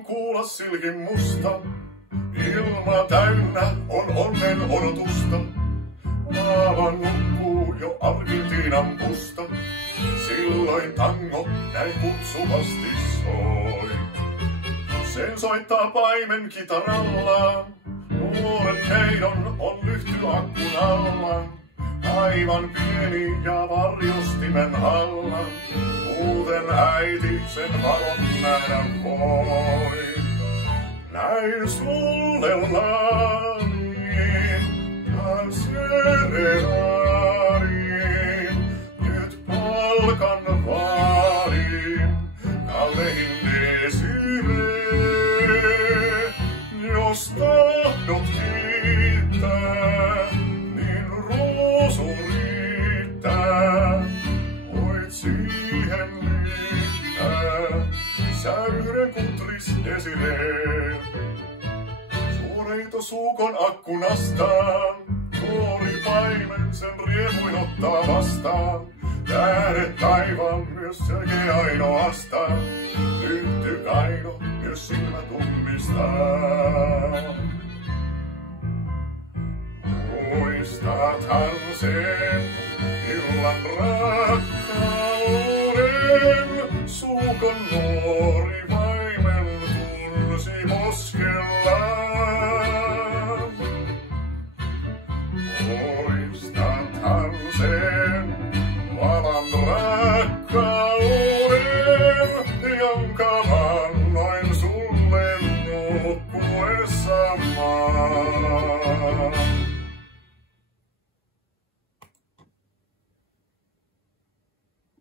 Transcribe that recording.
on kuulla silkin musta. Ilma täynnä on onnen odotusta. Maava nukkuu jo Argentiinan pusta. Silloin tango näin kutsuvasti soi. Sen soittaa paimen kitarallaan. Nuoren heidon on lyhty akkun alla. Aivan pieni ja varjostimen alla. Muuten äiti sen valon nähdä voi. Näin sulle laadin ja serenadin. Nyt palkan vaadin, kallein desiree. Jos tahdot kiittää, niin ruusu riittää. Voit siihen liittää säyhden kun tris desiree. Suoreito suukon akkunastaan, nuori paimen sen riemuin ottaa vastaan. Tähdet taivaan myös selkeä ainoastaan, lyhty kaino myös silmät ummistaa. Muistathan sen illan rakkauden, suukon nuori paimen tunsi poskellaan.